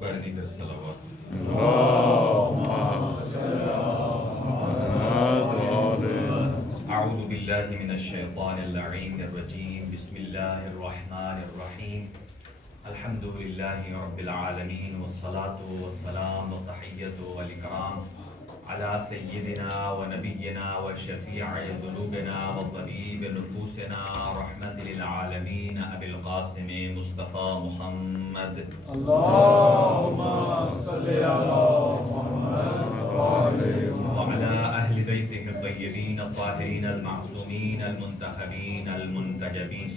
برنی در صلوات اعوذ باللہ من الشیطان اللعین الرجیم بسم اللہ الرحمن الرحیم الحمد للہ رب العالمین والصلاة والسلام والتحیۃ والاکرام علی سیدنا و نبینا و شفیع ذنوبنا و طبیب نفوسنا رحمت للعالمین ابی القاسم مصطفیٰ محمد اللهم صل على محمد وعلى أهل بيته الطيبين الطاهرين المعصومين المنتخبين المنتجبين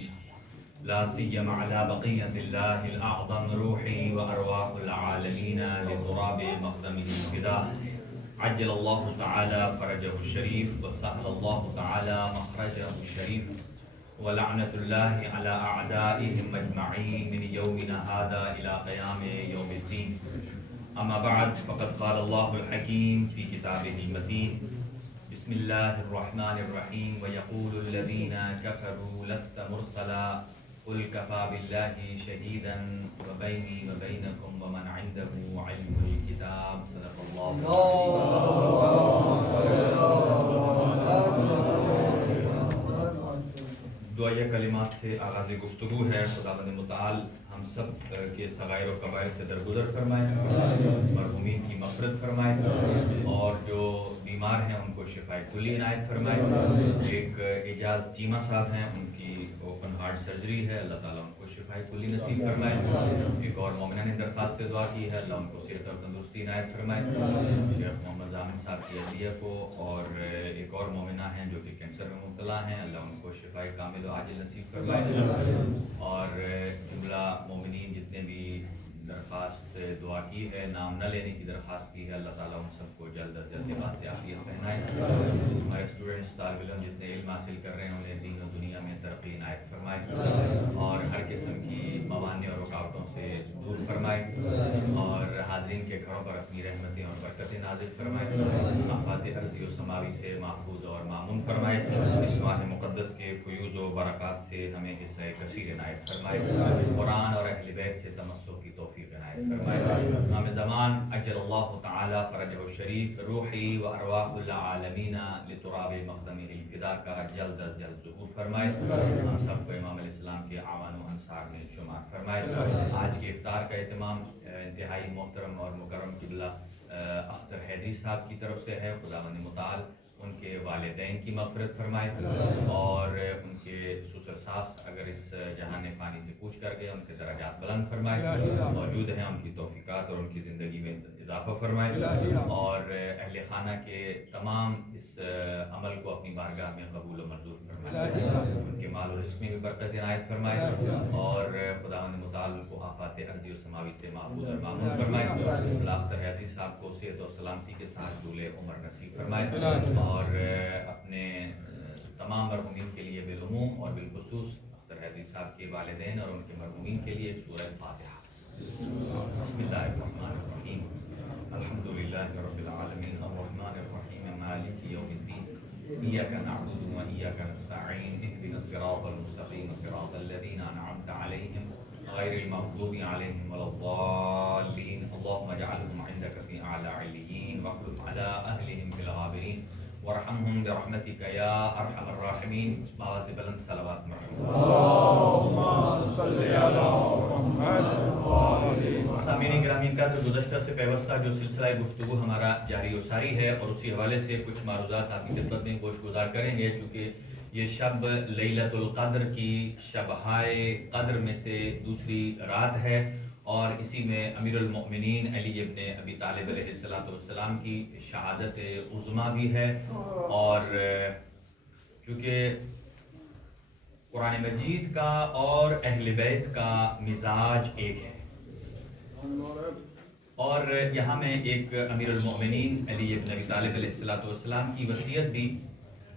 لا سيما على بقية الله الأعظم روحي وأرواح العالمين لتراب مقدمه الفداء عجل الله تعالى فرجه الشريف وسهل الله تعالى مخرجه الشريف ولعنة الله على أعدائهم أجمعين من يومنا هذا إلى قيام يوم الدين أما بعد فقد قال الله الحكيم في كتابه المتين بسم الله الرحمن الرحيم ويقول الذين كفروا لست مرسلا قل كفى بالله شهيدا وبيني وبينكم ومن عنده علم الكتاب صدق الله دعائیہ کلمات سے آغاز گفتگو ہے. خداوند متعال ہم سب کے صغائر و کبائر سے درگزر فرمائے, مرحومین کی مغفرت فرمائے, اور جو بیمار ہیں ان کو شفائے کلی عنایت فرمائے. ایک اعجاز چیمہ صاحب ہیں, ان کی اوپن ہارٹ سرجری ہے, اللہ تعالیٰ ان کو شفائے کلی نصیب فرمائے. ایک اور مومنہ نے درخواست دعا کی ہے, اللہ ان کو صحت اور تندرستی عنایت فرمائے. شیخ محمد ضامن صاحب کی عطیہ کو, اور ایک اور مومنہ ہیں جو کہ کینسر میں مبتلا ہیں, اللہ ان کو شفائے کامل و عاجل نصیب فرمائے. اور جملہ مومنین جتنے بھی درخواست دعا کی ہے, نام نہ لینے کی درخواست کی ہے, اللہ تعالیٰ ان سب کو جلد از جلد لباس سے عافیت پہنائے. ہمارے اسٹوڈنٹس طالب علم جتنے علم حاصل کر رہے ہیں انہیں دین و دنیا میں ترقی عنایت فرمائے, اور ہر قسم کی موانع اور رکاوٹوں سے دور فرمائے, اور حاضرین کے گھروں پر اپنی رحمتیں اور برکتیں نازل فرمائے. آفات ارضی و سماوی سے محفوظ اور مامون فرمائے. اس ماہ مقدس کے فیوز و برکات سے ہمیں حصہ کثیر عنایت فرمائے. قرآن اور اہل بیت سے تمسک کی توفیق عنایت فرمائے. امام زمان اجل اللہ تعالی فرجہ الشریف روحی و ارواح العالمین لتراب مقدمہ الفداء کا جلد از جلد ظہور فرمائے. ہم سب کو امام علیہ السلام کے اعوان و انصار میں شمار فرمائے. آج کے افطار کا اہتمام انتہائی محترم اور مکرم قبلہ اختر حیدری صاحب کی طرف سے ہے. خداوند متعال ان کے والدین کی مغفرت فرمائے, اور ان کے سسر ساس اگر اس جہان فانی سے کوچ کر گئے ان کے درجات بلند فرمائے. موجود ہیں ان کی توفیقات اور ان کی زندگی میں اضافہ فرمائے, اور اہل خانہ کے تمام اس عمل کو اپنی بارگاہ میں قبول و منظور فرمائے. ان کے مال و رزق میں بھی برکت عنایت فرمائے, اور خداوند متعال کو آفات ارضی و سماوی سے محفوظ اور مامون فرمائے. اختر حیدری صاحب کو صحت و سلامتی کے ساتھ طول عمر نصیب فرمائے, اور اپنے تمام مرحومین کے لیے بالعموم اور بالخصوص اختر حیدری صاحب کے والدین اور ان کے مرحومین کے لیے سورہ فاتحہ. بسم اللہ الرحمن الرحیم الحمد للہ رب العالمین الرحمن الرحیم مالک یوم الدین ایاک نعبد و ایاک نستعین اهدنا الصراط المستقیم صراط الذین انعمت علیہم غیر المغضوب علیہم ولا الضالین. اللهم اجعلهم عندك في اعلى عليين واخلف على اهلهم في الغابرين وارحمهم برحمتك يا ارحم الراحمین. باواز بلند صلوات مرحوم. اللهم صل على محمد. سامعین گرامی کا تو گزشتہ سے پیوستہ جو سلسلہ گفتگو ہمارا جاری و ساری ہے, اور اسی حوالے سے کچھ معروضات آپ کی خدمت میں گوش گزار کریں گے. چونکہ یہ شب لیلۃ القدر کی شبہائے قدر میں سے دوسری رات ہے, اور اسی میں امیر المؤمنین علی ابن ابی طالب علیہ السلام کی شہادت عظمیٰ بھی ہے. اور چونکہ قرآن مجید کا اور اہل بیت کا مزاج ایک ہے, اور یہاں میں ایک امیر المؤمنین علی ابن ابی طالب علیہ السلام کی وصیت بھی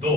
2।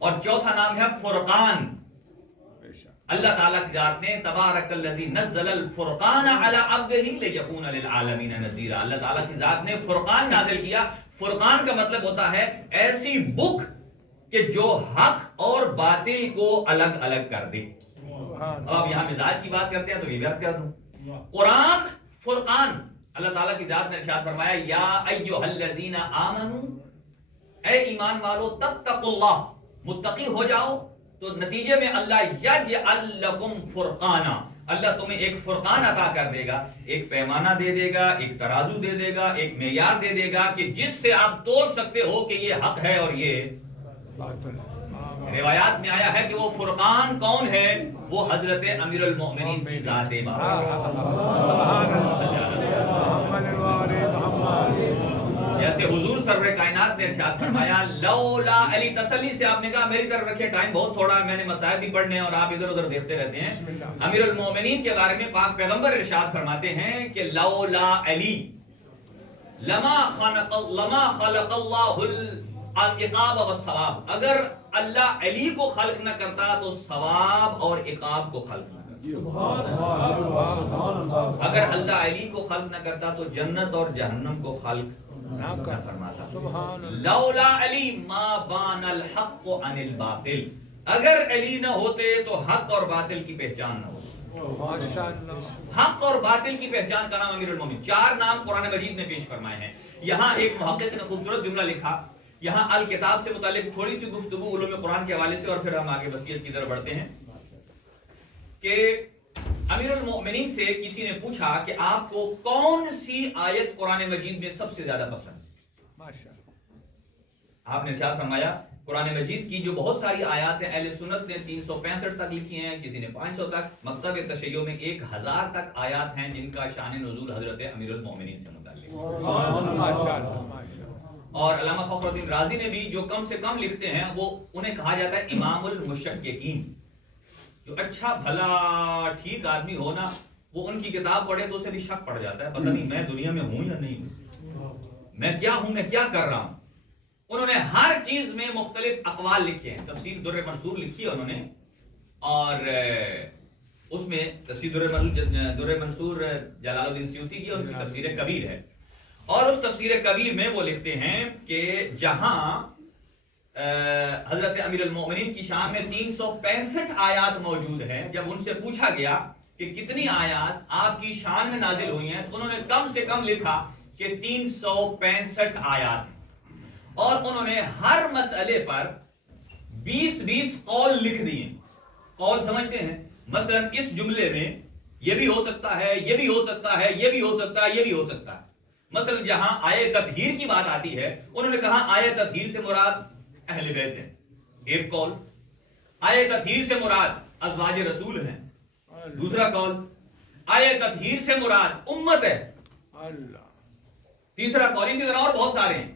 اور چوتھا نام ہے فرقان. اللہ تعالیٰ کی ذات نے تبارک الذی نزل الفرقان علی عبدہ لیکون للعالمین نذیرا. اللہ تعالیٰ کی ذات نے فرقان نازل کیا. فرقان کا مطلب ہوتا ہے ایسی بک کہ جو حق اور باطل کو الگ الگ کر دے. اب یہاں مزاج کی بات کرتے ہیں تو یہ بھی عرض کر دوں, قرآن فرقان. اللہ تعالیٰ کی ذات نے ارشاد فرمایا یا ایھا الذین آمنوا, اے ایمان والو, تتقوا اللہ, متقی ہو جاؤ. تو نتیجے میں اللہ یجعل لکم فرقانا, اللہ تمہیں ایک فرقان عطا کر دے گا, ایک پیمانہ دے دے گا, ایک ترازو دے دے گا, ایک معیار دے دے گا کہ جس سے آپ تول سکتے ہو کہ یہ حق ہے اور یہ. روایات میں آیا ہے کہ وہ فرقان کون ہے, وہ حضرت امیر المؤمنین کی ذات جیسے حضور سرور کائنات نے ارشاد فرمایا لولا علی. تسلی سے آپ نے کہا میری طرف رکھے, ٹائم بہت تھوڑا ہے, میں نے مسائل بھی پڑھنے ہیں اور آپ ادھر ادھر دیکھتے رہتے ہیں. امیر المومنین کے بارے میں پاک پیغمبر ارشاد فرماتے ہیں کہ لولا علی لما خلق اللہ العقاب والثواب. اگر اللہ علی کو خلق نہ کرتا تو ثواب اور عقاب کو خلق نہ کرتا. اگر اللہ علی کو خلق نہ کرتا تو جنت اور جہنم کو خلق نہ فرماتا. لولا علی ما بان الحق عن الباطل. اگر علی نہ ہوتے تو حق اور باطل کی پہچان نہ ہوتی. حق اور باطل کی پہچان کا نام امیر المومنین. 4 نام قرآن مجید نے پیش فرمائے ہیں. یہاں ایک محقق نے خوبصورت جملہ لکھا. یہاں الکتاب سے متعلق تھوڑی سی گفتگو علوم قرآن کے حوالے سے اور پھر ہم آگے وصیت کی طرف بڑھتے ہیں کہ امیر المؤمنین سے کسی نے پوچھا کہ آپ کو کون سی آیت قرآن مجید میں سب سے زیادہ پسند. آپ نے ارشاد فرمایا قرآن مجید کی جو بہت ساری آیات ہیں اہل سنت نے 365 تک لکھی ہیں, کسی نے 500 تک, مکتب تشیع میں 1000 تک آیات ہیں جن کا شان نزول حضرت امیر المؤمنین سے متعلق. اور علامہ فخر الدین رازی نے بھی جو کم سے کم لکھتے ہیں وہ انہیں کہا جاتا ہے امام المشککین. جو اچھا بھلا ٹھیک آدمی ہونا, وہ ان کی کتاب پڑھے تو اسے بھی شک پڑ جاتا ہے, پتہ نہیں میں دنیا میں ہوں یا نہیں ہوں, میں کیا ہوں, میں کیا کر رہا ہوں. انہوں نے ہر چیز میں مختلف اقوال لکھے ہیں. تفسیر در منصور لکھی ہے انہوں نے, اور اس میں تفسیر در منصور جلال الدین سیوطی کی, اور اس کی تفسیر کبیر ہے. اور اس تفسیر کبیر میں وہ لکھتے ہیں کہ جہاں حضرت امیر المؤمنین کی شان میں 365 آیات موجود ہیں, جب ان سے پوچھا گیا کہ کتنی آیات آپ کی شان میں نازل ہوئی ہیں تو انہوں نے کم سے کم لکھا کہ 365 آیات. اور انہوں نے ہر مسئلے پر 20 قول لکھ دیے. قول سمجھتے ہیں, مثلا اس جملے میں یہ بھی ہو سکتا ہے, یہ بھی ہو سکتا ہے, یہ بھی ہو سکتا ہے, یہ بھی ہو سکتا ہے. مثلا جہاں آیے تطہیر کی بات آتی ہے انہوں نے کہا آیے تطہیر سے مراد اہل بیت ہیں, ایک قول. آیے تطہیر سے مراد ازواج رسول ہیں, دوسرا قول. آیے تطہیر سے مراد امت ہے, تیسرا قول. اسی طرح اور بہت سارے ہیں.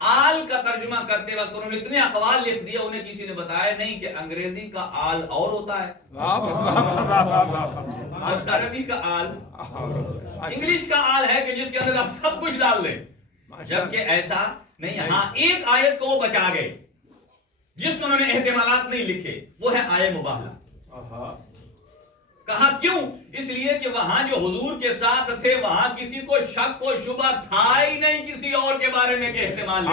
آل کا ترجمہ کرتے وقت انہوں نے اتنے اقوال لکھ دیا, انہیں کسی نے بتایا نہیں کہ انگریزی کا آل اور ہوتا ہے, عربی کا آل, انگلش کا آل ہے کہ جس کے اندر آپ سب کچھ ڈال دیں, جبکہ ایسا نہیں. ہاں ایک آیت کو وہ بچا گئے جس میں انہوں نے احتمالات نہیں لکھے, وہ ہے آیے مباہلہ. کہا کیوں؟ اس لیے کہ وہاں جو حضور کے ساتھ تھے وہاں کسی کو شک و شبہ تھا ہی نہیں کسی اور کے بارے میں کہ احتمال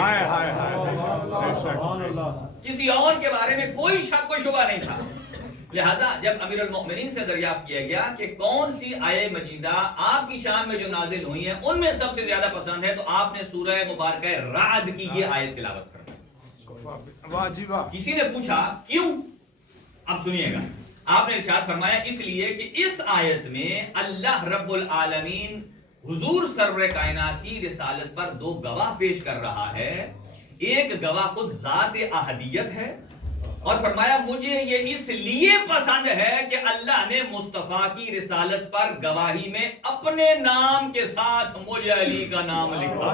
کسی اور کے بارے میں کوئی شک و شبہ نہیں تھا. لہذا جب امیر المؤمنین سے دریافت کیا گیا کہ کون سی آیے مجیدہ آپ کی شان میں جو نازل ہوئی ہیں ان میں سب سے زیادہ پسند ہے, تو آپ نے سورہ مبارکہ رعد کی یہ آیت تلاوت کرنا. کسی نے پوچھا کیوں؟ اب سنیے گا. آپ نے ارشاد فرمایا اس لیے کہ اس آیت میں اللہ رب العالمین حضور سرور کائنات کی رسالت پر 2 گواہ پیش کر رہا ہے. ایک گواہ خود ذات احدیت ہے, اور فرمایا مجھے یہ اس لیے پسند ہے کہ اللہ نے مصطفیٰ کی رسالت پر گواہی میں اپنے نام کے ساتھ مجھے علی کا نام لکھا.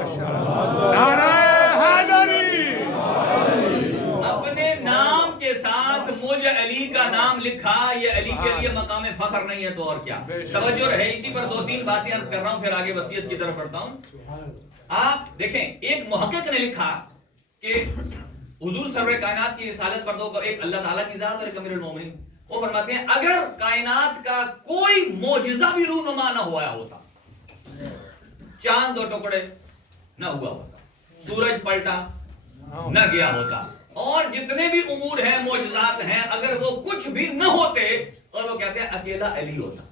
اپنے نام کے ساتھ مجھے علی کا نام لکھا. یہ علی کے لیے مقام فخر نہیں ہے تو اور کیا. توجہ رہے, اسی پر 2-3 باتیں عرض کر رہا ہوں, پھر آگے وصیت کی طرف بڑھتا ہوں. آپ دیکھیں ایک محقق نے لکھا کہ حضور سرور کائنات کی رسالت پر دو، ایک اللہ تعالیٰ کی ذات اور ایک امیر المومنین. وہ فرماتے ہیں اگر کائنات کا کوئی معجزہ بھی رونما نہ ہوا ہوتا، چاند دو ٹکڑے نہ ہوا ہوتا، سورج پلٹا نہ گیا ہوتا، اور جتنے بھی امور ہیں معجزات ہیں، اگر وہ کچھ بھی نہ ہوتے، اور وہ کہتے ہیں اکیلا علی ہوتا،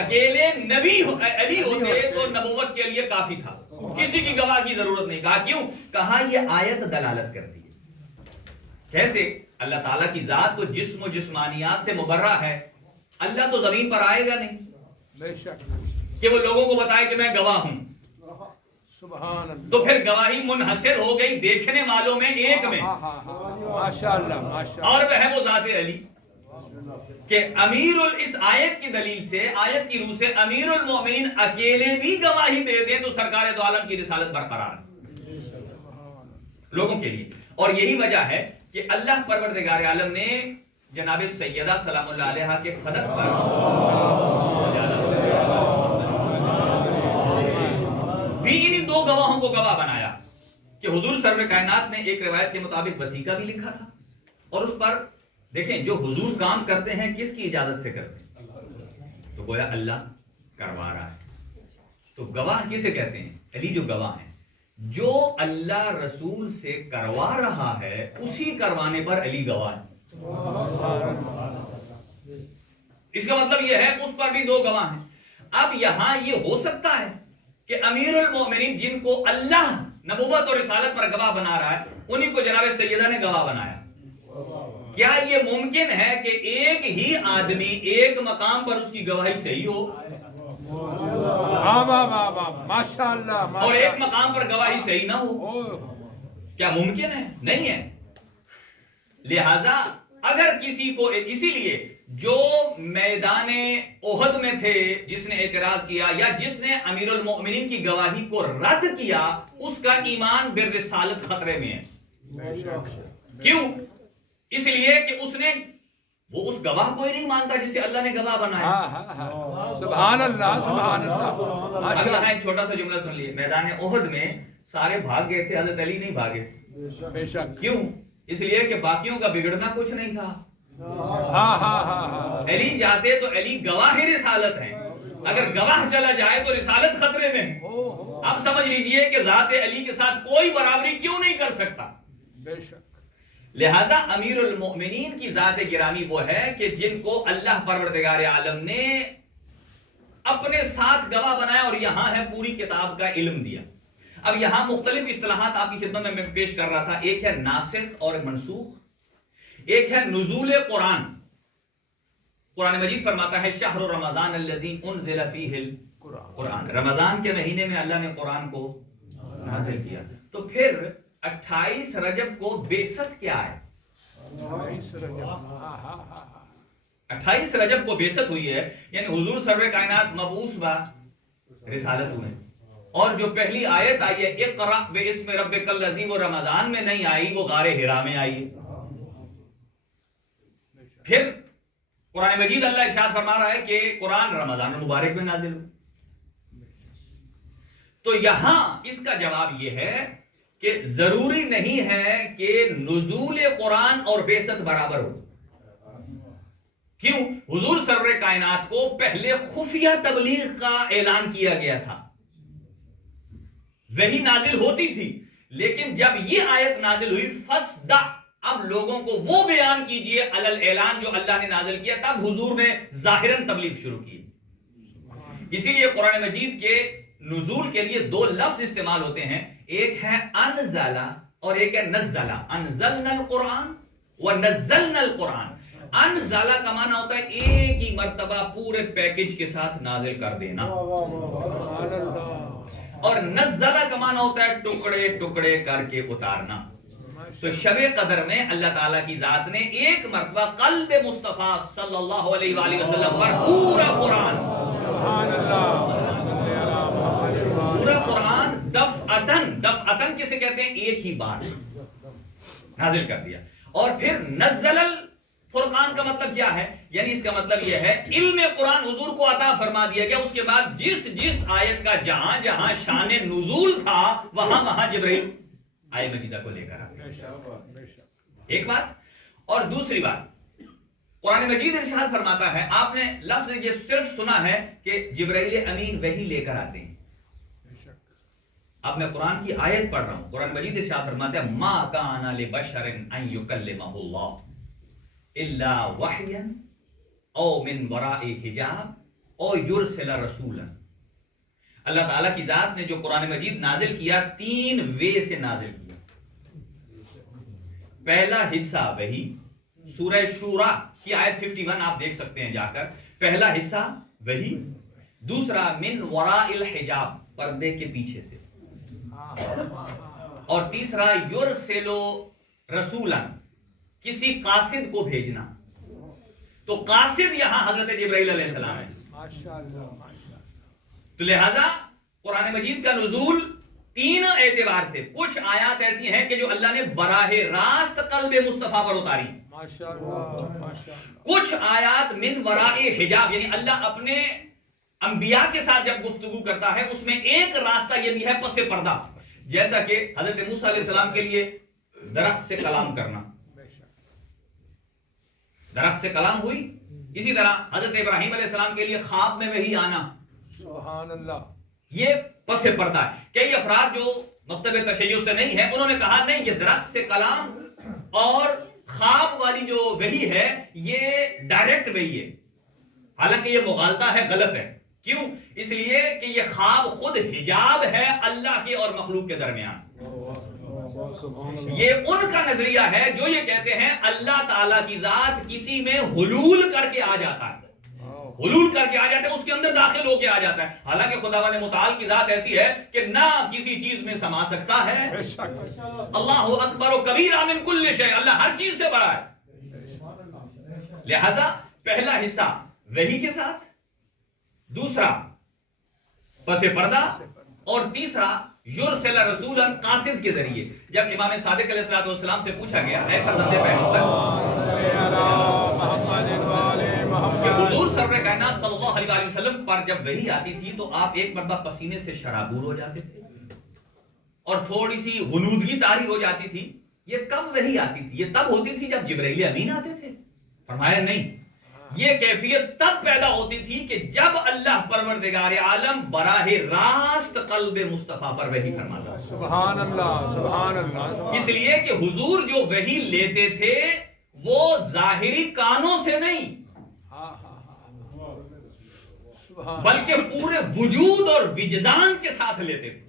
اکیلے نبی علی ہوتے تو نبوت کے لیے کافی تھا، کسی کی گواہ کی ضرورت نہیں. کہا کیوں؟ کہا یہ آیت دلالت کرتی ہے. کیسے؟ اللہ تعالیٰ کی ذات تو جسم و جسمانیات سے مبرہ ہے، اللہ تو زمین پر آئے گا نہیں بے شک کہ وہ لوگوں کو بتائے کہ میں گواہ ہوں. سبحان اللہ. تو پھر گواہی منحصر ہو گئی دیکھنے والوں میں، ایک میں، ماشاءاللہ ماشاءاللہ. اور وہ ہے وہ ذات علی کہ امیر اس آیت کی دلیل سے، آیت کی روح سے امیر المومنین اکیلے بھی گواہی دے دیں تو سرکار دو عالم کی رسالت برقرار ہے لوگوں کے لیے. اور یہی وجہ ہے کہ اللہ پروردگار عالم نے جناب سیدہ سلام اللہ علیہا کے خدق پر بھی انہی دو گواہوں کو گواہ بنایا کہ حضور سرور کائنات نے ایک روایت کے مطابق وثیقہ بھی لکھا تھا، اور اس پر دیکھیں جو حضور کام کرتے ہیں کس کی اجازت سے کرتے ہیں؟ تو گویا اللہ کروا رہا ہے. تو گواہ کسے کہتے ہیں؟ علی جو گواہ ہیں. جو اللہ رسول سے کروا رہا ہے اسی کروانے پر علی گواہ ہے. اس کا مطلب یہ ہے اس پر بھی دو گواہ ہیں. اب یہاں یہ ہو سکتا ہے کہ امیر المومنین جن کو اللہ نبوت اور رسالت پر گواہ بنا رہا ہے انہی کو جناب سیدہ نے گواہ بنایا. کیا یہ ممکن ہے کہ ایک ہی آدمی ایک مقام پر اس کی گواہی صحیح ہو ماشاءاللہ اور ایک مقام پر گواہی صحیح نہ ہو؟ کیا ممکن ہے؟ نہیں ہے. لہذا اگر کسی کو، اسی لیے جو میدان احد میں تھے جس نے اعتراض کیا یا جس نے امیر المؤمنین کی گواہی کو رد کیا، اس کا ایمان بالرسالت خطرے میں ہے. کیوں؟ اس لیے کہ اس نے وہ اس گواہ کو ہی نہیں مانتا جسے اللہ نے گواہ بنایا. سبحان اللہ سبحان اللہ. اب یہاں ایک چھوٹا سا جملہ سن لیے. میدان احد میں سارے بھاگ گئے تھے، حضرت علی نہیں بھاگے. بے شک. کیوں؟ اس لیے کہ باقیوں کا بگڑنا کچھ نہیں تھا. علی جاتے تو علی گواہ رسالت ہیں، اگر گواہ چلا جائے تو رسالت خطرے میں ہے. اب سمجھ لیجئے کہ ذات علی کے ساتھ کوئی برابری کیوں نہیں کر سکتا. بے شک. لہذا امیر المؤمنین کی ذات گرامی وہ ہے کہ جن کو اللہ پروردگار عالم نے اپنے ساتھ گواہ بنایا اور یہاں ہے پوری کتاب کا علم دیا. اب یہاں مختلف اصطلاحات آپ کی خدمت میں پیش کر رہا تھا. ایک ہے ناسخ اور منسوخ، ایک ہے نزول قرآن. قرآن مجید فرماتا ہے شہر رمضان الذی انزل فیہ القرآن، رمضان کے مہینے میں اللہ نے قرآن کو نازل کیا. تو پھر 28 رجب کو بعثت کیا ہے؟ 28 رجب کو بعثت ہوئی ہے، یعنی حضور سرور کائنات مبعوث و رسالت ہوئے. اور جو پہلی آیت آئی ہے اقرأ باسم ربک الذی، وہ رمضان میں نہیں آئی، وہ غار حرا میں آئی ہے. پھر قرآن مجید اللہ ارشاد فرما رہا ہے کہ قرآن رمضان المبارک میں نازل ہو. تو یہاں اس کا جواب یہ ہے کہ ضروری نہیں ہے کہ نزول قرآن اور بعثت برابر ہو. کیوں؟ حضور سرور کائنات کو پہلے خفیہ تبلیغ کا اعلان کیا گیا تھا، وہی نازل ہوتی تھی، لیکن جب یہ آیت نازل ہوئی فَاسْدَعْ، اب لوگوں کو وہ بیان کیجئے علی اعلان جو اللہ نے نازل کیا، تب حضور نے ظاہراً تبلیغ شروع کی. اسی لیے قرآن مجید کے نزول کے لیے دو لفظ استعمال ہوتے ہیں، ایک ہے انزلہ اور ایک ہے نزلہ. انزلنا القرآن ونزلنا القرآن. انزلہ کا معنی ہوتا ہے ایک ہی مرتبہ پورے پیکج کے ساتھ نازل کر دینا، اور نزلہ کا معنی ہوتا ہے ٹکڑے ٹکڑے کر کے اتارنا. تو شب قدر میں اللہ تعالیٰ کی ذات نے ایک مرتبہ قلب مصطفیٰ صلی اللہ علیہ وآلہ وسلم پر پورا قرآن، پورا قرآن دفعتن کسے کہتے ہیں؟ ایک ہی بار نازل کر دیا. اور پھر نزل فرقان کا مطلب کیا ہے؟ یعنی اس کا مطلب یہ ہے علم قرآن حضور کو عطا فرما دیا گیا، اس کے بعد جس آیت کا جہاں جہاں شان نزول تھا وہاں وہاں جبرائیل آیہ مجیدہ کو لے کر آئے۔ ایک بات، اور دوسری بات، قرآن مجید ارشاد فرماتا ہے، آپ نے لفظ یہ صرف سنا ہے کہ جبرائیل امین وحی لے کر آتے ہیں۔ اب میں قرآن کی آیت پڑھ رہا ہوں، قرآن مجید ارشاد فرماتا ہے ما کان لبشر ان یکلمہ اللہ الا وحیا او من وراء حجاب او یرسل رسولا۔ اللہ تعالیٰ کی ذات نے جو قرآن مجید نازل کیا 3 وے سے نازل کیا۔ پہلا حصہ وحی، سورہ شورى کی آیت 51 آپ دیکھ سکتے ہیں جا کر، پہلا حصہ وحی، دوسرا من وراء الحجاب، پردے کے پیچھے سے، اور تیسرا یرسلو رسولا، کسی قاصد کو بھیجنا۔ تو قاصد یہاں حضرت جبرائیل علیہ السلام ہے۔ تو لہذا قرآن مجید کا نزول 3 اعتبار سے، کچھ آیات ایسی ہیں کہ جو اللہ نے براہ راست قلب مصطفیٰ پر اتاری، کچھ آیات من وراء حجاب، یعنی اللہ اپنے انبیاء کے ساتھ جب گفتگو کرتا ہے اس میں ایک راستہ یہ بھی ہے پس پردہ، جیسا کہ حضرت موسیٰ علیہ السلام کے لیے درخت سے کلام کرنا، درخت سے کلام ہوئی، اسی طرح حضرت ابراہیم علیہ السلام کے لیے خواب میں وحی آنا، سبحان اللہ، یہ پس پردہ ہے۔ کئی افراد جو مکتب تشیع سے نہیں ہے انہوں نے کہا نہیں، یہ درخت سے کلام اور خواب والی جو وحی ہے یہ ڈائریکٹ وحی ہے، حالانکہ یہ مغالطہ ہے، غلط ہے۔ کیوں؟ اس لیے کہ یہ خواب خود حجاب ہے اللہ کے اور مخلوق کے درمیان۔ یہ ان کا نظریہ ہے جو یہ کہتے ہیں اللہ تعالیٰ کی ذات کسی میں حلول کر کے آ جاتا ہے، حلول کر کے آ جاتا ہے، اس کے اندر داخل ہو کے آ جاتا ہے، حالانکہ خداوند متعال کی ذات ایسی ہے کہ نہ کسی چیز میں سما سکتا ہے۔ اللہ اکبر و کبیرہ من کل شیء، اللہ ہر چیز سے بڑا ہے۔ لہذا پہلا حصہ وحی کے ساتھ، دوسرا پس پردہ، اور تیسرا یرسل رسولا، قاصد کے ذریعے۔ جب امام صادق علیہ السلام سے پوچھا گیا اے فرزند پیغمبر کہ حضور سرور کائنات صلی اللہ علیہ وسلم پر جب وحی آتی تھی تو آپ ایک مرتبہ پسینے سے شرابور ہو جاتے تھے اور تھوڑی سی غنودگی طاری ہو جاتی تھی، یہ کب وحی آتی تھی؟ یہ تب ہوتی تھی جب جبرائیل امین آتے تھے؟ فرمایا نہیں، یہ کیفیت تب پیدا ہوتی تھی کہ جب اللہ پروردگار عالم براہ راست قلب مصطفیٰ پر وحی فرماتا۔ سبحان اللہ، سبحان اللہ۔ اس لیے کہ حضور جو وحی لیتے تھے وہ ظاہری کانوں سے نہیں بلکہ پورے وجود اور وجدان کے ساتھ لیتے تھے،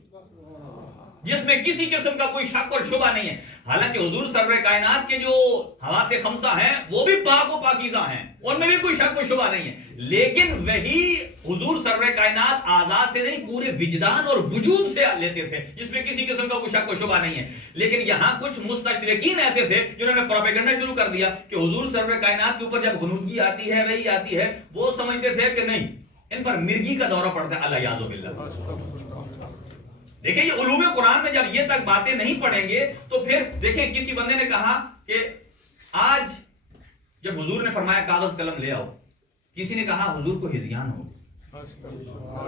جس میں کسی قسم کا کوئی شک اور شبہ نہیں ہے۔ حالانکہ حضور سرور کائنات کے جو حواس خمسہ ہیں وہ بھی پاک و پاکیزہ ہیں، ان میں بھی کوئی شک و شبہ نہیں ہے، لیکن وہی حضور سرور کائنات اعضاء سے نہیں پورے وجدان اور وجود سے لیتے تھے، جس میں کسی قسم کا کوئی شک و شبہ نہیں ہے۔ لیکن یہاں کچھ مستشرقین ایسے تھے جنہوں نے پروپیگنڈا شروع کر دیا کہ حضور سرور کائنات کے اوپر جب غنودگی آتی ہے وہی آتی ہے، وہ سمجھتے تھے کہ نہیں ان پر مرگی کا دورہ پڑتا ہے، اللہ یعوذ باللہ۔ دیکھیں یہ علوم قرآن میں جب یہ تک باتیں نہیں پڑھیں گے تو پھر دیکھیں کسی بندے نے کہا کہ آج جب حضور نے فرمایا کاغذ قلم لے آؤ، کسی نے کہا حضور کو ہذیان ہو۔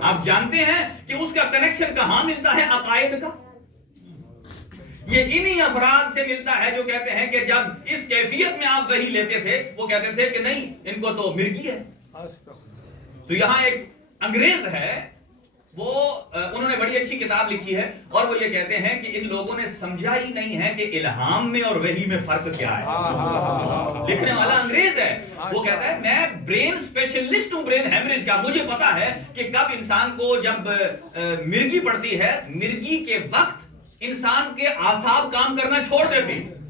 آپ جانتے ہیں کہ اس کا کنیکشن کہاں ملتا ہے؟ عقائد کا۔ یہ انہی افراد سے ملتا ہے جو کہتے ہیں کہ جب اس کیفیت میں آپ وحی لیتے تھے وہ کہتے تھے کہ نہیں ان کو تو مرگی ہے۔ تو یہاں ایک انگریز ہے، وہ انہوں نے بڑی اچھی کتاب لکھی ہے اور وہ یہ کہتے ہیں کہ ان لوگوں نے سمجھا ہی نہیں ہے کہ الہام میں اور وحی میں فرق کیا ہے۔ لکھنے والا انگریز ہے، وہ کہتا ہے میں برین اسپیشلسٹ ہوں برین ہیمریج کا، مجھے پتا ہے کہ کب انسان کو جب مرگی پڑتی ہے، مرگی کے وقت انسان کے اعصاب کام کرنا چھوڑ دیتے ہیں،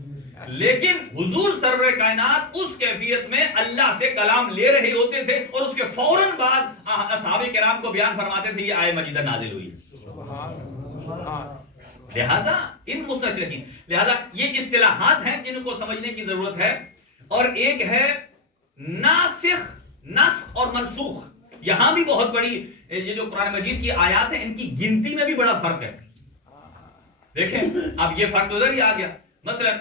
لیکن حضور سرور کائنات اس کیفیت میں اللہ سے کلام لے رہے ہوتے تھے اور اس کے فوراً بعد اصحاب کرام کو بیان فرماتے تھے یہ آیہ مجیدہ نازل ہوئی۔ لہذا ان مستشرقین، لہذا یہ اصطلاحات ہیں جن کو سمجھنے کی ضرورت ہے۔ اور ایک ہے ناسخ، نسخ اور منسوخ، یہاں بھی بہت بڑی یہ جو قرآن مجید کی آیات ہیں ان کی گنتی میں بھی بڑا فرق ہے۔ دیکھیں اب یہ فرق ادھر ہی آ گیا، مثلا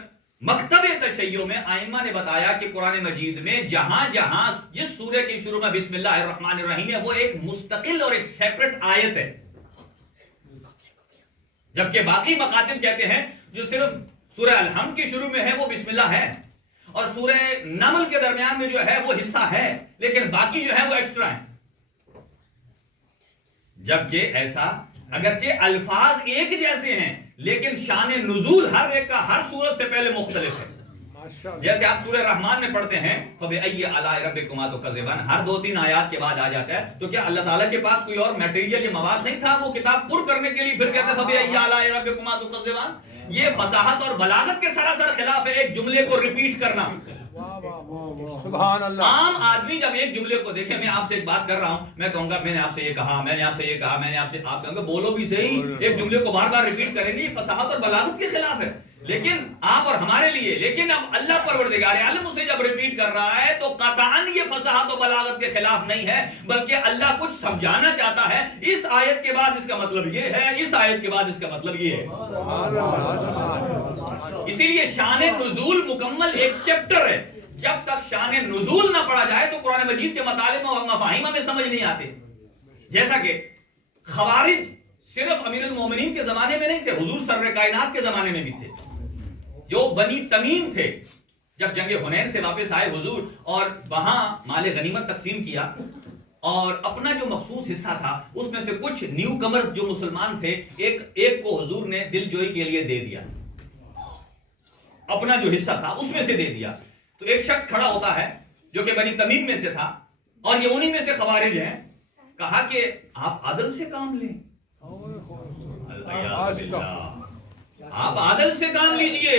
مکتب تشیع میں آئمہ نے بتایا کہ قرآن مجید میں جہاں جہاں جس سورہ کے شروع میں بسم اللہ الرحمن الرحیم ہے وہ ایک مستقل اور ایک سیپریٹ آیت ہے، جبکہ باقی مکاتب کہتے ہیں جو صرف سورہ الحمد کے شروع میں ہے وہ بسم اللہ ہے، اور سورہ نمل کے درمیان میں جو ہے وہ حصہ ہے، لیکن باقی جو ہے وہ ایکسٹرا ہیں۔ جبکہ ایسا اگرچہ الفاظ ایک جیسے ہیں لیکن شان نزول ہر ایک کا ہر سورت سے پہلے مختلف ہے۔ جیسے آپ سورہ رحمان میں پڑھتے ہیں فَبِأَيِّ آلَاءِ رَبِّكُمَا تُكَذِّبَانِ، ہر 2-3 آیات کے بعد آ جاتا ہے، تو کیا اللہ تعالیٰ کے پاس کوئی اور میٹیریل یا مواد نہیں تھا وہ کتاب پر کرنے کے لیے پھر کہتے ہیں فَبِأَيِّ آلَاءِ رَبِّكُمَا تُكَذِّبَانِ؟ یہ فصاحت اور بلاغت کے سراسر خلاف ہے ایک جملے کو ریپیٹ کرنا۔ سبحان اللہ۔ عام آدمی جب ایک جملے کو دیکھے، میں آپ سے ایک بات کر رہا ہوں، میں کہوں گا میں نے آپ سے یہ کہا، میں نے آپ سے یہ کہا، میں نے آپ سے، آپ کہیں گے بولو بھی صحیح، ایک جملے کو بار بار ریپیٹ کریں گے، یہ فصاحت اور بلاغت کے خلاف ہے۔ لیکن آپ اور ہمارے لیے، لیکن اب اللہ پروردگار عالم اسے جب ریپیٹ کر رہا ہے تو قطعاً یہ فصاحت و بلاغت کے خلاف نہیں ہے، بلکہ اللہ کچھ سمجھانا چاہتا ہے۔ اس آیت کے بعد اس کا مطلب یہ ہے، اس آیت کے بعد اس کا مطلب یہ ہے۔ اسی لیے شان نزول مکمل ایک چیپٹر ہے، جب تک شان نزول نہ پڑھا جائے تو قرآن مجید کے مطالب و مفاہیم میں سمجھ نہیں آتے۔ جیسا کہ خوارج صرف امیر المومنین کے زمانے میں نہیں تھے، حضور سرور کائنات کے زمانے میں بھی تھے۔ جو بنی تمیم تھے، جب جنگ حنین سے واپس آئے حضور اور وہاں مال غنیمت تقسیم کیا، اور اپنا جو مخصوص حصہ تھا اس میں سے کچھ نیو کمر جو مسلمان تھے ایک کو حضور نے دل جوئی کے لیے دے دیا، اپنا جو حصہ تھا اس میں سے دے دیا۔ تو ایک شخص کھڑا ہوتا ہے جو کہ بنی تمیم میں سے تھا، اور یہ انہی میں سے خوارج ہیں، کہا کہ آپ عدل سے کام لیں، آپ عدل سے کام لیجئے۔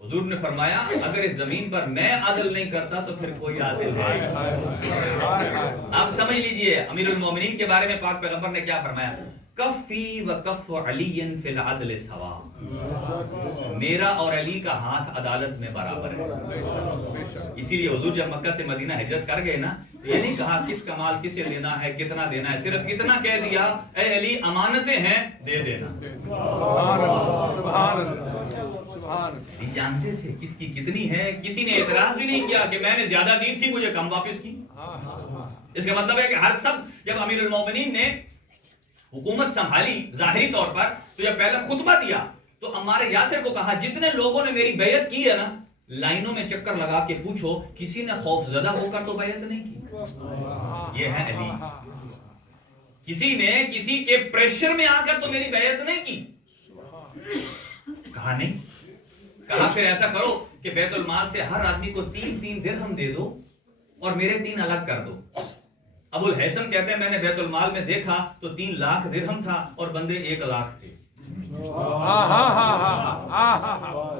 حضور نے فرمایا اگر اس زمین پر میں عدل نہیں کرتا تو پھر کوئی عادل ہے۔ آپ سمجھ لیجئے امیر المومنین کے بارے میں پاک پیغمبر نے کیا فرمایا، کفی و کف علی فی العدل سوا، میرا اور علی کا ہاتھ عدالت میں برابر ہے۔ اسی لیے حضور جب مکہ سے مدینہ ہجرت کر گئے نا، یہ نہیں کہا کس کا مال کسے دینا ہے، کتنا دینا ہے، صرف اتنا کہہ دیا اے علی امانتیں ہیں دے دینا۔ سبحان اللہ، سبحان اللہ۔ یہ جانتے تھے کس کی کتنی ہے، کسی نے اعتراض بھی نہیں کیا کہ میں نے زیادہ دی تھی مجھے کم واپس کی۔ اس کا مطلب ہے کہ ہر سب، جب امیر المومنین نے حکومت سنبھالی ظاہری طور پر، تو جب پہلا خطبہ دیا تو عمار یاسر کو کہا جتنے لوگوں نے میری بیعت کی ہے نا، لائنوں میں چکر لگا کے پوچھو کسی نے خوف زدہ ہو کر تو بیعت نہیں کی۔ یہ ہے علی۔ کسی نے کسی کے پریشر میں آ کر تو میری بیعت نہیں کی، کہا نہیں۔ کہا پھر ایسا کرو کہ بیت المال سے ہر آدمی کو 3 درہم دے دو اور میرے 3 الگ کر دو۔ ابو الحسن کہتے ہیں میں نے بیت المال میں دیکھا تو 3 لاکھ درہم تھا اور بندے 1 لاکھ تھے۔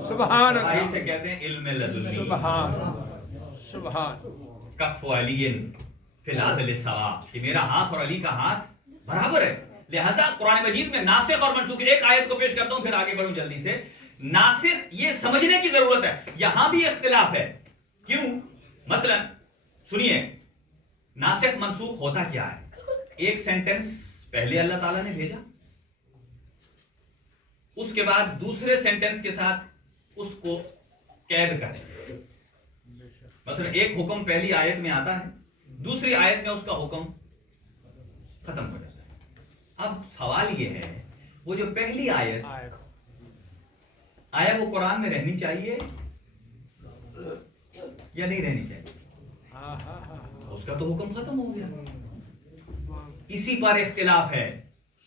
سبحان اللہ اللہ، سے کہتے ہیں علم لدنی۔ سبحان سبحان۔ کف علی فی العدل سوا، کہ میرا ہاتھ اور علی کا ہاتھ برابر ہے۔ لہذا قرآن مجید میں ناسخ اور منسوخ، ایک آیت کو پیش کرتا ہوں پھر آگے بڑھوں جلدی سے۔ ناسخ یہ سمجھنے کی ضرورت ہے، یہاں بھی اختلاف ہے۔ کیوں؟ مثلا سنیے، ناسخ منسوخ ہوتا کیا ہے؟ ایک سینٹنس پہلے اللہ تعالیٰ نے بھیجا، اس کے بعد دوسرے سینٹنس کے ساتھ اس کو قید کر دیا۔ مثلا ایک حکم پہلی آیت میں آتا ہے، دوسری آیت میں اس کا حکم ختم ہو جاتا ہے۔ اب سوال یہ ہے وہ جو پہلی آیت آیا وہ قرآن میں رہنی چاہیے یا نہیں رہنی چاہیے؟ اس کا تو حکم ختم ہو گیا۔ اسی پر اختلاف ہے۔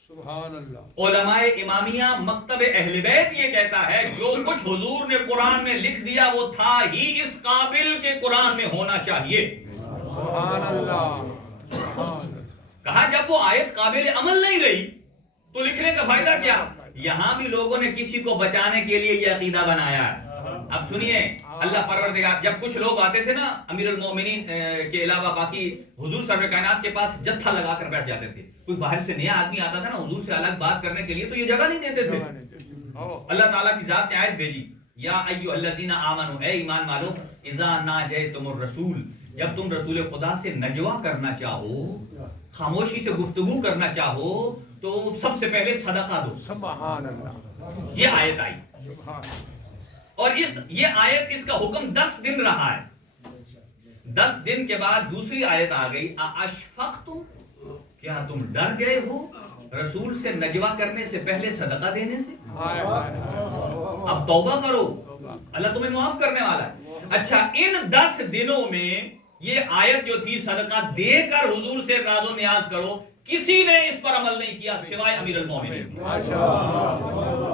سبحان اللہ۔ علماء امامیہ مکتب اہل بیت یہ کہتا ہے جو کچھ حضور نے قرآن میں لکھ دیا وہ تھا ہی اس قابل کے قرآن میں ہونا چاہیے۔ سبحان اللہ، سبحان۔ کہا جب وہ آیت قابل عمل نہیں رہی تو لکھنے کا فائدہ کیا؟ یہاں بھی لوگوں نے کسی کو بچانے کے لیے یہ عقیدہ بنایا ہے۔ اب سنیے، اللہ پروردگار، جب کچھ لوگ آتے تھے نا امیر المومنین کے علاوہ باقی حضور سرور کائنات کے پاس جتھا لگا کر بیٹھ جاتے تھے۔ کوئی باہر سے نیا آدمی آتا تھا نا حضور سے الگ بات کرنے کے لیے تو یہ جگہ نہیں دیتے تھے۔ اللہ تعالیٰ کی ذات نے آیت بھیجی، یا ایھا الذین آمنوا، اے ایمان والو، اذا ناجیتم الرسول، جب تم رسول خدا سے نجوا کرنا چاہو، خاموشی سے گفتگو کرنا چاہو تو سب سے پہلے صدقہ دو۔ سبحان اللہ، یہ آیت آئی۔ اور یہ آیت اس کا حکم 10 دن رہا ہے. 10 دن کے بعد دوسری آیت آ گئی اشفقتم، کیا تم ڈر گئے ہو رسول سے نجوا کرنے سے پہلے صدقہ دینے سے؟ اب توبہ کرو، اللہ تمہیں معاف کرنے والا ہے. اچھا ان 10 دنوں میں یہ آیت جو تھی صدقہ دے کر حضور سے راز و نیاز کرو، کسی نے اس پر عمل نہیں کیا سوائے امیر المومنین.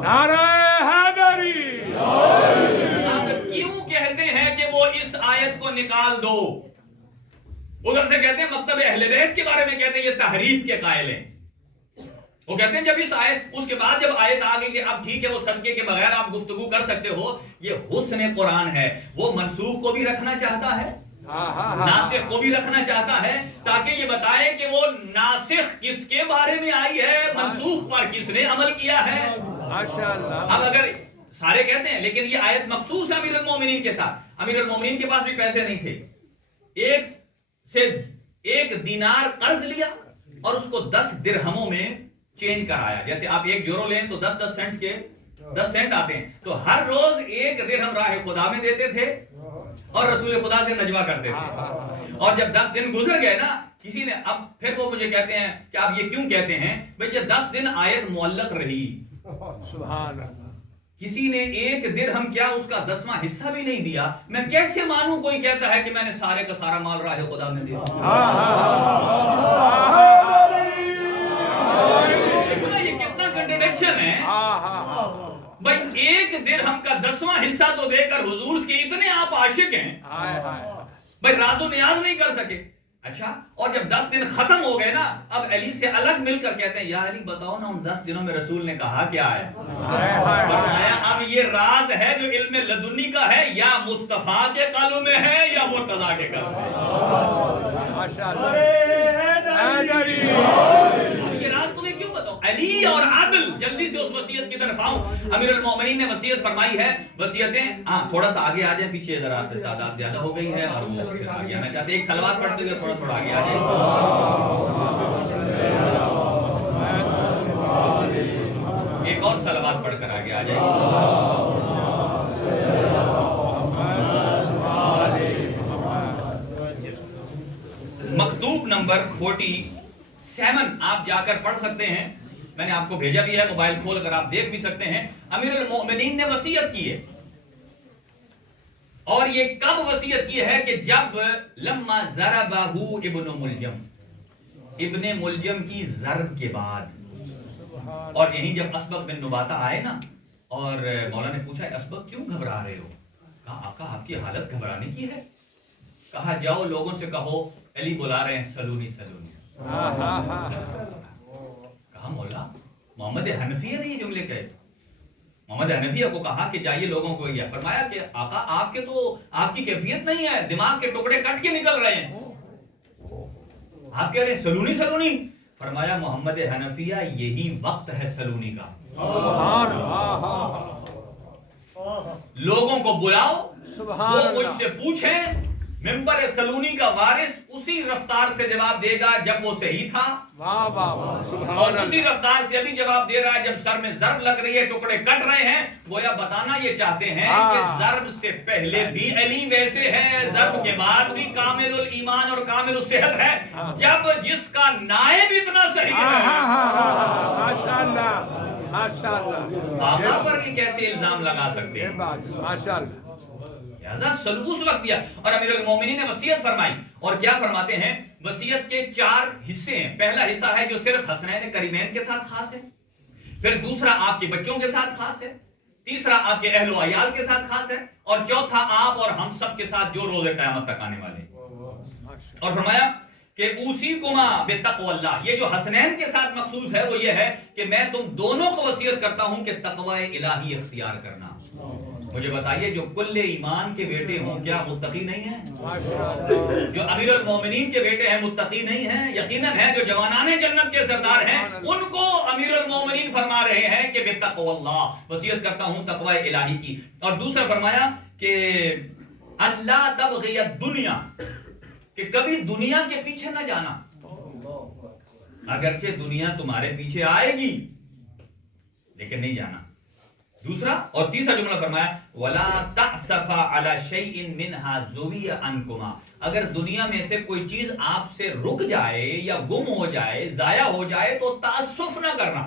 نعرہ حیدری. اب کیوں کہتے ہیں کہ وہ اس آیت کو نکال دو؟ ادھر سے کہتے ہیں مکتب اہل بیت کے بارے میں کہتے ہیں یہ تحریف کے قائل ہیں. وہ کہتے ہیں جب اس آیت، اس کے بعد جب آیت آ گئی کہ اب ٹھیک ہے وہ صدقے کے بغیر آپ گفتگو کر سکتے ہو، یہ حسن قرآن ہے. وہ منسوخ کو بھی رکھنا چاہتا ہے، ناسخ کو بھی رکھنا چاہتا ہے، تاکہ یہ بتائے کہ وہ ناسخ کس کے بارے میں آئی ہے، منسوخ پر کس نے عمل کیا ہے. اب اگر سارے کہتے ہیں لیکن یہ آیت مخصوص ہے امیر المومنین کے ساتھ. امیر المومنین کے پاس بھی پیسے نہیں تھے، ایک سے 1 دینار قرض لیا اور اس کو 10 درہموں میں چینج کرایا. جیسے آپ 1 یورو لیں تو 10 سینٹ کے 10 سینٹ آتے ہیں، تو ہر روز 1 درہم راہ خدا میں دیتے تھے اور رسول خدا سے نجوا کرتے تھے. اور جب 10 دن گزر گئے نا، کسی نے اب پھر وہ مجھے کہتے ہیں کہ آپ یہ کیوں کہتے ہیں بھئی یہ 10 دن آیت معلق رہی، سبحان اللہ، کسی نے 1 درہم کیا اس کا 10واں حصہ بھی نہیں دیا، میں کیسے مانوں کوئی کہتا ہے کہ میں نے سارے کا سارا مال راہ خدا میں دیا؟ دیکھو نا یہ کتنا کنٹرڈکشن ہے. بھائی 1 درہم کا 10واں حصہ تو دے کر حضور کے اتنے آپ عاشق ہیں، بھائی راز و نیاز نہیں کر سکے. اچھا اور جب 10 دن ختم ہو گئے نا، اب علی سے الگ مل کر کہتے ہیں یا علی بتاؤ نا ان 10 دنوں میں رسول نے کہا کیا ہے؟ فرمایا اب یہ راز ہے جو علم لدنی کا ہے، یا مصطفیٰ کے قلم میں ہے یا مرتضیٰ کے قلم میں ہے. یہ راز تمہیں کیوں بتاؤں؟ علی اور عادل جلدی سے اس وصیت کی طرف آؤ. امیر المومنین نے وصیت فرمائی ہے. وصیتیں تھوڑا سا آگے آ جائیں، پیچھے ذرا تعداد زیادہ ہو گئی ہے اور وہ آگے آنا چاہتے ہیں. ایک صلوات پڑھتے ہوئے تھوڑا آگے آ جائیں. ایک اور صلوات پڑھ کر آگے آ جائیں. مکتوب نمبر 47 آپ جا کر پڑھ سکتے ہیں، میں نے آپ کو بھیجا بھی ہے، موبائل کھول کر آپ دیکھ بھی سکتے ہیں. امیر المومنین نے وصیت کی ہے، اور یہ کب وصیت کی ہے کہ جب لما ضربہ ابن ملجم، ابن ملجم کی ضرب کے بعد. اور یہیں جب اسبق بن نباتہ آئے نا اور مولا نے پوچھا اسبق کیوں گھبرا رہے ہو؟ کہا آقا آپ کی حالت گھبرانے کی ہے. کہا جاؤ لوگوں سے کہو علی بلا رہے ہیں سلونی سلونی. کہا مولا محمد حنفیہ نے یہ جملے کہے. محمد حنفیہ کو کہا کہ جائیے لوگوں کو یہ. فرمایا کہ آقا آپ کے تو آپ کی کیفیت نہیں ہے، دماغ کے ٹکڑے کٹ کے نکل رہے ہیں، آپ کہہ رہے ہیں سلونی سلونی. فرمایا محمد حنفیہ یہی وقت ہے سلونی کا. لوگوں کو بلاؤ، وہ مجھ سے پوچھیں، ممبر سلونی کا وارث اسی رفتار سے جواب دے گا جب وہ صحیح تھا، اور اسی رفتار سے ابھی جواب دے رہا ہے جب سر میں ضرب لگ رہی ہے، ٹکڑے کٹ رہے ہیں. گویا بتانا یہ چاہتے ہیں کہ ضرب سے پہلے بھی علی ویسے ہے، ضرب کے بعد بھی کامل الایمان اور کامل الصحت ہے، جب جس کا نائب اتنا صحیح ہے. ماشاءاللہ ماشاءاللہ. آقا پر یہ کیسے الزام لگا سکتے ہیں؟ ماشاءاللہ. اس وقت دیا. اور امیر المومنین نے وصیت فرمائی، اور کیا فرماتے ہیں؟ وصیت کے 4 حصے ہیں. پہلا حصہ ہے جو صرف حسنین کریمین کے ساتھ خاص ہے، پھر دوسرا آپ کے بچوں کے ساتھ خاص ہے، تیسرا آپ کے اہل و عیال کے ساتھ خاص ہے، اور چوتھا آپ اور ہم سب کے ساتھ جو روز قیامت تک آنے والے. اور فرمایا کہ اوصیکما بتقوی اللہ. یہ جو حسنین کے ساتھ مخصوص ہے وہ یہ ہے کہ میں تم دونوں کو وصیت کرتا ہوں کہ تقوی الہی اختیار کرنا. مجھے بتائیے جو کل ایمان کے بیٹے ہوں کیا متقی نہیں ہیں؟ جو امیر المومنین کے بیٹے ہیں متقی نہیں ہیں؟ یقیناً ہے. جو جوانان جنت کے سردار ہیں ان کو امیر المومنین فرما رہے ہیں کہ بتقوی اللہ، وصیت کرتا ہوں تقوی الہی کی. اور دوسرا فرمایا کہ اللہ تبغی الدنیا، کہ کبھی دنیا کے پیچھے نہ جانا، اگرچہ دنیا تمہارے پیچھے آئے گی لیکن نہیں جانا. دوسرا اور تیسرا جملہ فرمایا وَلَا تَعْسَفَ عَلَى شَيْءٍ مِّنْهَا زُوِيَ عَنْكُمَا، اگر دنیا میں سے کوئی چیز آپ سے رک جائے یا گم ہو جائے، ضائع ہو جائے تو تعصف نہ کرنا،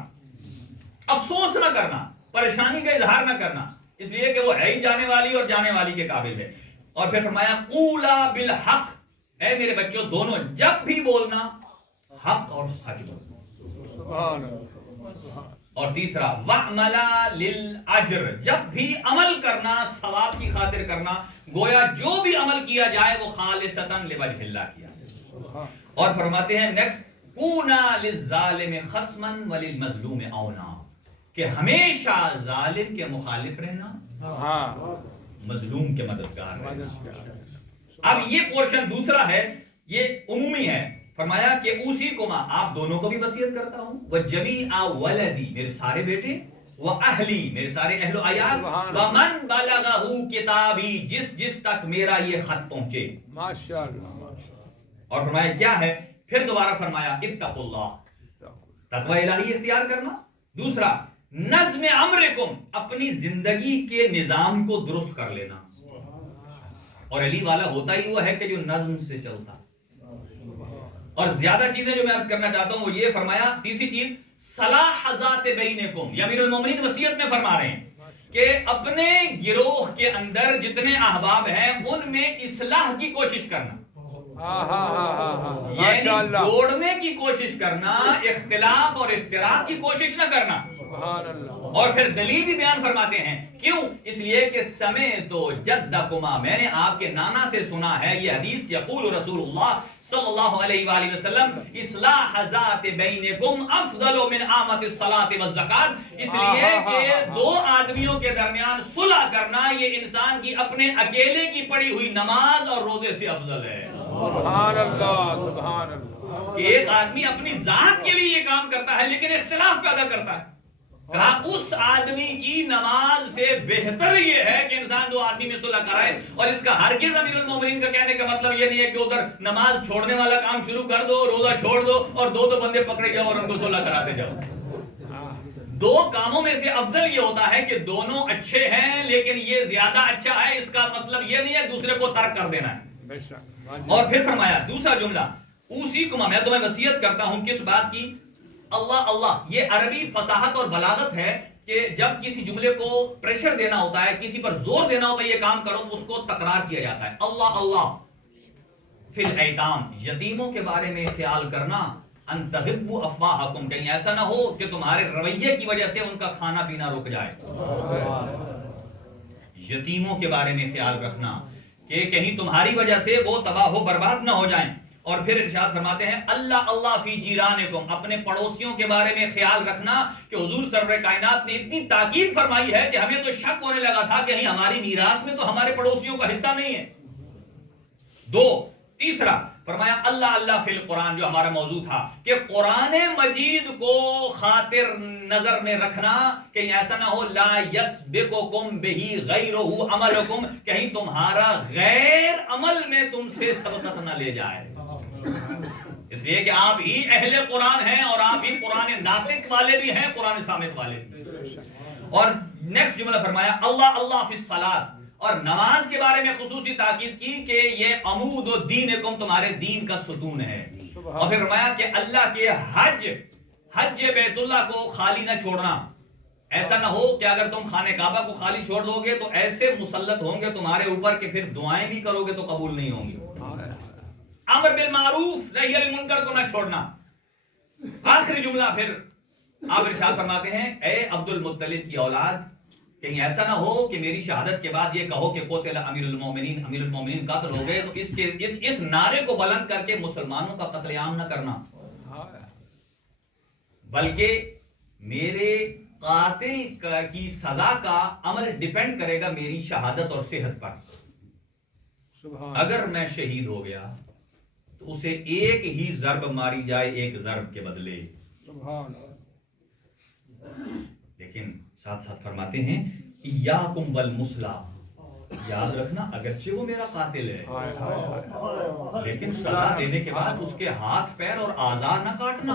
افسوس نہ کرنا، پریشانی کا اظہار نہ کرنا، اس لیے کہ وہ ہے ہی جانے والی اور جانے والی کے قابل ہے۔ اور پھر فرمایا قولا بالحق، اے میرے بچوں دونوں جب بھی بولنا حق اور سچ بولنا۔ سبحان اللہ۔ اور تیسرا وَعْمَلَا لِلْأَجْرِ، جب بھی عمل کرنا ثواب کی خاطر کرنا، گویا جو بھی عمل کیا جائے وہ خالصتاً لوجہ اللہ کیا جائے۔ اور فرماتے ہیں نیکسٹ کُونَا لِلظَّالِمِ خَصْمًا وَلِلْمَظْلُومِ عَوْنًا، کہ ہمیشہ ظالم کے مخالف رہنا، ہاں مظلوم کے مددگار رہنا۔ اب یہ پورشن دوسرا ہے، یہ عمومی ہے۔ فرمایا کہ اسی کو آپ دونوں کو بھی وصیت کرتا ہوں، وَجَمِيعَ وَلَدِي، میرے سارے بیٹے، وَأَهْلِي، میرے سارے اہل و عیال، وَمَنْ بَلَغَهُ کتابی، جس تک میرا یہ خط پہنچے۔ ماشاءاللہ۔ اور فرمایا کیا ہے؟ پھر دوبارہ فرمایا اتقوا اللہ، تقوی الہی اختیار کرنا۔ دوسرا نظم امرکم، اپنی زندگی کے نظام کو درست کر لینا، اور علی والا ہوتا ہی وہ ہے کہ جو نظم سے چلتا۔ اور زیادہ چیزیں جو میں عرض کرنا چاہتا ہوں وہ یہ فرمایا، تیسری چیز صلاح ذات بینکم، یا امیر المومنین وصیت میں فرما رہے ہیں کہ اپنے گروہ کے اندر جتنے احباب ہیں ان میں اصلاح کی کوشش کرنا، یعنی جوڑنے کی کوشش کرنا، اختلاف اور افتراق کی کوشش نہ کرنا۔ اور پھر دلیل بھی بیان فرماتے ہیں، کیوں؟ اس لیے کہ سمعت جدکما، میں نے آپ کے نانا سے سنا ہے، یہ حدیث یقول رسول اللہ صلی اللہ علیہ وآلہ وسلم اصلاح ذات بینکم افضل من اقامت الصلاۃ والزکات، اس لیے کہ دو آدمیوں کے درمیان صلح کرنا یہ انسان کی اپنے اکیلے کی پڑھی ہوئی نماز اور روزے سے افضل ہے۔ سبحان اللہ، سبحان اللہ۔ کہ ایک آدمی اپنی ذات کے لیے یہ کام کرتا ہے لیکن اختلاف پیدا کرتا ہے، کہا اس آدمی کی نماز سے بہتر یہ ہے کہ انسان دو آدمی میں صلح کرائے۔ اور اس کا ہرگز امیر المومنین کا کہنے کا مطلب یہ نہیں ہے کہ ادھر نماز چھوڑنے والا کام شروع کر دو، روزہ چھوڑ دو اور دو بندے پکڑے جاؤ اور ان کو صلح کراتے جاؤ۔ دو کاموں میں سے افضل یہ ہوتا ہے کہ دونوں اچھے ہیں لیکن یہ زیادہ اچھا ہے، اس کا مطلب یہ نہیں ہے دوسرے کو ترک کر دینا ہے۔ اور پھر فرمایا دوسرا جملہ اوصیکم، میں تمہیں وصیت کرتا ہوں کس بات کی؟ اللہ اللہ، یہ عربی فصاحت اور بلاغت ہے کہ جب کسی جملے کو پریشر دینا ہوتا ہے، کسی پر زور دینا ہوتا ہے یہ کام کرو، تو اس کو تکرار کیا جاتا ہے۔ اللہ اللہ فی الایتام، یتیموں کے بارے میں خیال کرنا، ان تحبوا افواہکم، کہیں ایسا نہ ہو کہ تمہارے رویے کی وجہ سے ان کا کھانا پینا رک جائے۔ یتیموں کے بارے میں خیال رکھنا کہ کہیں تمہاری وجہ سے وہ تباہ و برباد نہ ہو جائیں۔ اور پھر ارشاد فرماتے ہیں اللہ اللہ فی جیرانکم، اپنے پڑوسیوں کے بارے میں خیال رکھنا کہ حضور سرور کائنات نے اتنی تاکید فرمائی ہے کہ ہمیں تو شک ہونے لگا تھا کہ ہماری میراث میں تو ہمارے پڑوسیوں کا حصہ نہیں ہے۔ تیسرا فرمایا اللہ اللہ فی القرآن، جو ہمارا موضوع تھا کہ قرآن مجید کو خاطر نظر میں رکھنا، کہیں ایسا نہ ہو لا یسبقکم بہ غیرہ عملکم، کہیں تمہارا غیر عمل میں تم سے سبقت نہ لے جائے، اس لیے کہ آپ ہی اہل قرآن ہیں اور آپ ہی قرآن ناطق والے بھی ہیں، قرآن صامت والے بھی۔ اور نیکسٹ جملہ فرمایا اللہ اللہ فی الصلاۃ، اور نماز کے بارے میں خصوصی تاکید کی کہ یہ عمود دینکم، تمہارے دین کا ستون ہے۔ اور پھر فرمایا کہ اللہ کے حج بیت اللہ کو خالی نہ چھوڑنا، ایسا نہ ہو کہ اگر تم خانہ کعبہ کو خالی چھوڑ دو گے تو ایسے مسلط ہوں گے تمہارے اوپر کہ پھر دعائیں بھی کرو گے تو قبول نہیں ہوں گی۔ امر بالمعروف نہی عن المنکر کو نہ چھوڑنا۔ آخری جملہ پھر آپ ارشاد فرماتے ہیں اے عبد المطلب کی اولاد، کہیں ایسا نہ ہو کہ میری شہادت کے بعد یہ کہو کہ قتل امیر المومنین قتل ہو گئے، تو اس نعرے کو بلند کر کے مسلمانوں کا قتل عام نہ کرنا، بلکہ میرے قاتل کی سزا کا عمل ڈیپینڈ کرے گا میری شہادت اور صحت پر۔ اگر میں شہید ہو گیا تو اسے ایک ہی ضرب ماری جائے، ایک ضرب کے بدلے۔ لیکن ساتھ ساتھ فرماتے ہیں ایاکم والمصلہ، یاد رکھنا اگرچہ وہ میرا قاتل ہے لیکن سزا دینے کے بعد اس کے ہاتھ پیر اور اعضاء نہ کاٹنا،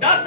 10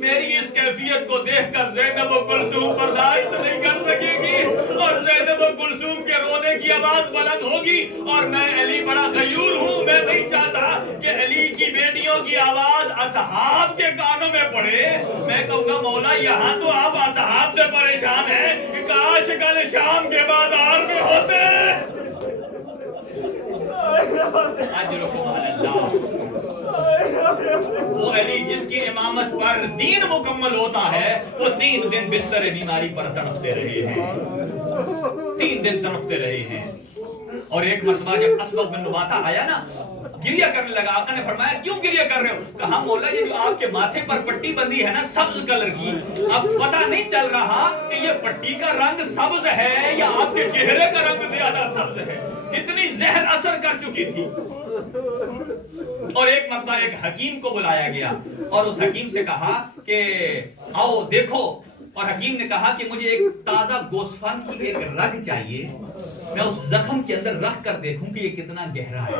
میری اس کیفیت کو دیکھ کر زینب و کلثوم برداشت نہیں کر سکے گی اور زینب و کلثوم کے رونے کی آواز بلند ہوگی اور میں علی بڑا غیور ہوں میں نہیں چاہتا کہ علی کی بیٹیوں کی آواز اصحاب کے کانوں میں پڑے میں کہوں گا مولا یہاں تو آپ اصحاب سے پریشان ہیں کاش کل شام کے بازار میں ہوتے اجرکم علی اللہ وہ علی جس کی امامت پر دین مکمل ہوتا ہے وہ 3 دن بستر بیماری پر تڑپتے رہے ہیں 3 دن تڑپتے رہے ہیں اور ایک مرتبہ جب اسبغ بن نباتہ آیا نا گریہ کرنے لگا آقا نے فرمایا کیوں گریہ کر رہے ہو کہا مولا یہ جو آپ کے ماتھے پر پٹی بندی ہے نا سبز کلر کی اب پتہ نہیں چل رہا کہ یہ پٹی کا رنگ سبز ہے یا آپ کے چہرے کا رنگ زیادہ سبز ہے اتنی زہر اثر کر چکی تھی اور ایک مرتبہ ایک حکیم کو بلایا گیا اور اس حکیم سے کہا کہ آؤ دیکھو اور حکیم نے کہا کہ مجھے ایک تازہ گوسفند کی ایک رگ چاہیے میں اس زخم کے اندر رکھ کر دیکھوں کہ یہ کتنا گہرا ہے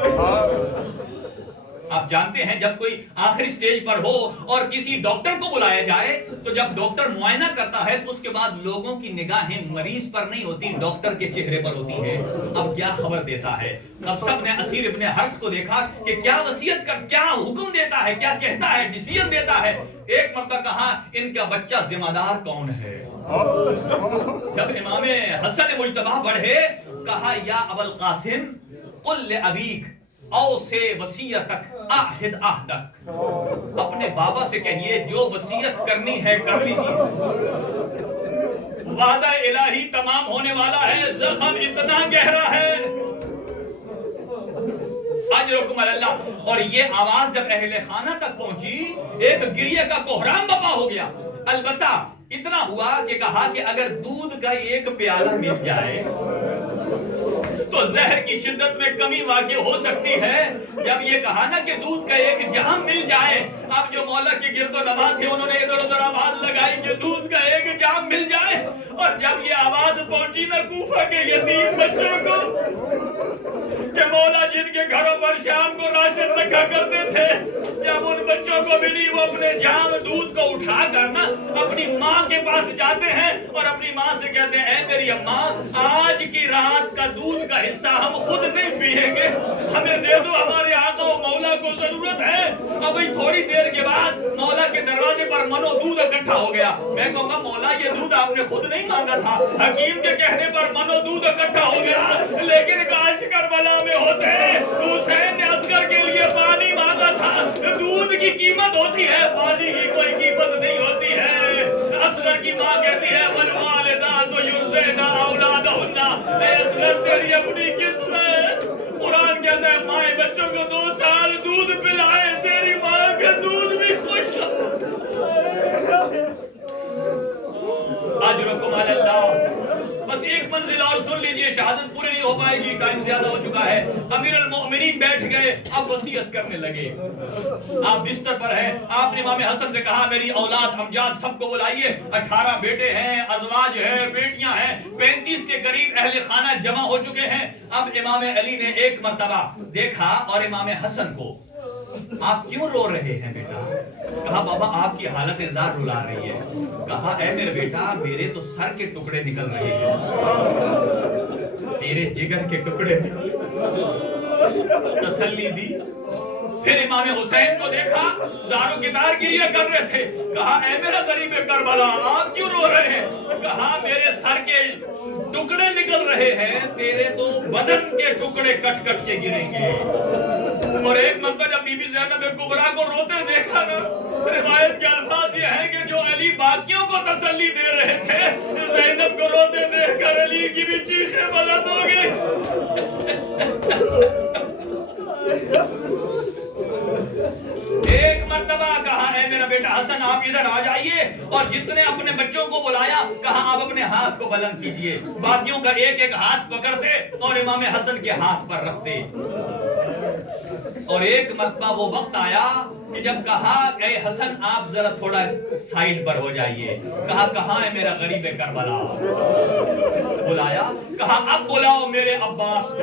آپ جانتے ہیں جب کوئی آخری سٹیج پر ہو اور کسی ڈاکٹر کو بلایا جائے تو جب ڈاکٹر معائنہ کرتا ہے تو اس کے بعد لوگوں کی نگاہیں مریض پر نہیں ہوتی ڈاکٹر کے چہرے پر ہوتی ہے اب کیا خبر دیتا ہے اب سب نے اسیر ابن حرس کو دیکھا کہ کیا وصیت کر کیا حکم دیتا ہے کیا کہتا ہے ڈیسیژن دیتا ہے ایک مرتبہ کہا ان کا بچہ ذمہ دار کون ہے جب امام حسن مجتبی بڑھے کہا یا ابو القاسم قل لابیک او سے وصیتک آہد آہدک اپنے بابا سے کہیے جو وصیت کرنی ہے کر لیجیے وعدہ الہی تمام ہونے والا ہے زخم اتنا گہرا ہے اجرکم علی اللہ اور یہ آواز جب اہل خانہ تک پہنچی ایک گریہ کا کوہرام بپا ہو گیا البتہ اتنا ہوا کہ کہا کہ اگر دودھ کا ایک پیالہ مل جائے تو زہر کی شدت میں کمی واقع ہو سکتی ہے جب یہ کہا نا کہ دودھ کا ایک جام مل جائے اب جو مولا کے گرد و نواح تھے انہوں نے ادھر ادھر آواز لگائی کہ دودھ کا ایک جام مل جائے اور جب یہ آواز پہنچی نا کوفہ کے یتیم بچوں کو کہ مولا جن کے گھروں پر شام کو راشن رکھا کرتے تھے جب ان بچوں کو ملی وہ اپنے جام دودھ کو اٹھا کر نا اپنی ماں کے پاس جاتے ہیں اور اپنی ماں سے کہتے ہیں اے میری اماں آج کی رات کا دودھ کا حصہ ہم خود نہیں پیئیں گے ہمیں دے دو ہمارے آقا و مولا کو ضرورت ہے ابھی تھوڑی دیر کے بعد مولا کے دروازے پر منو دودھ اکٹھا ہو گیا میں کہوں گا مولا یہ دودھ آپ نے خود نہیں مانگا تھا حکیم کے کہنے پر منو دودھ اکٹھا ہو گیا لیکن کاش کربلا میں ہوتے حسین نے اصغر کے لیے پانی مانگا تھا دودھ کی قیمت ہوتی ہے پانی کی کوئی قیمت نہیں ہوتی ہے اصغر کی ماں کہتی ہے والوالدات یرضعن اولادہن اے اصغر تیری اپنی قسم ہے قرآن کہتا ہے مائیں بچوں کو 2 سال دودھ پلائے تیری ماں کا دودھ بھی خوش اجرکم علی اللہ بس ایک منزل اور سن لیجئے شہادت پوری نہیں ہو پائے گی ٹائم زیادہ ہو چکا ہے امیر المؤمنین بیٹھ گئے اب وصیت کرنے لگے آپ بستر پر ہیں آپ نے امام حسن سے کہا میری اولاد امجاد سب کو بلائیے 18 بیٹے ہیں ازواج ہیں بیٹیاں ہیں 35 کے قریب اہل خانہ جمع ہو چکے ہیں اب امام علی نے ایک مرتبہ دیکھا اور امام حسن کو آپ کیوں رو رہے ہیں بیٹا کہا بابا آپ کی حالت زار رلا رہی ہے کہا اے میرے بیٹا میرے تو سر کے ٹکڑے نکل رہے ہیں تیرے جگر کے ٹکڑے تسلی دی پھر امام حسین کو دیکھا زارو گدار گریہ کر رہے تھے کہا اے میرا غریب کربلا آپ کیوں رو رہے ہیں کہا میرے سر کے ٹکڑے نکل رہے ہیں تیرے تو بدن کے ٹکڑے کٹ کٹ کے گریں گے اور ایک مرتبہ جب بی بی زینب کبریٰ کو روتے دیکھا نا روایت کے الفاظ یہ ہیں کہ جو علی باقیوں کو تسلی دے رہے تھے زینب کو روتے دیکھ کر علی کی بھی چیخیں بلند ہو گئی ایک مرتبہ کہا اے میرا بیٹا حسن آپ ادھر آ جائیے اور جتنے اپنے بچوں کو بلایا کہا آپ اپنے ہاتھ کو بلند کیجئے باقیوں کا ایک ایک ہاتھ پکڑتے اور امام حسن کے ہاتھ پر رکھتے اور ایک مرتبہ وہ وقت آیا کہ جب کہا اے حسن آپ ذرا تھوڑا سائیڈ پر ہو جائیے کہا کہاں ہے میرا غریب کربلا بلایا کہا اب بلاؤ میرے عباس کو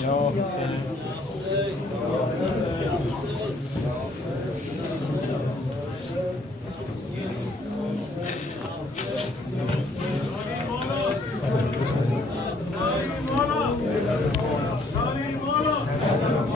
Ya Hüseyin.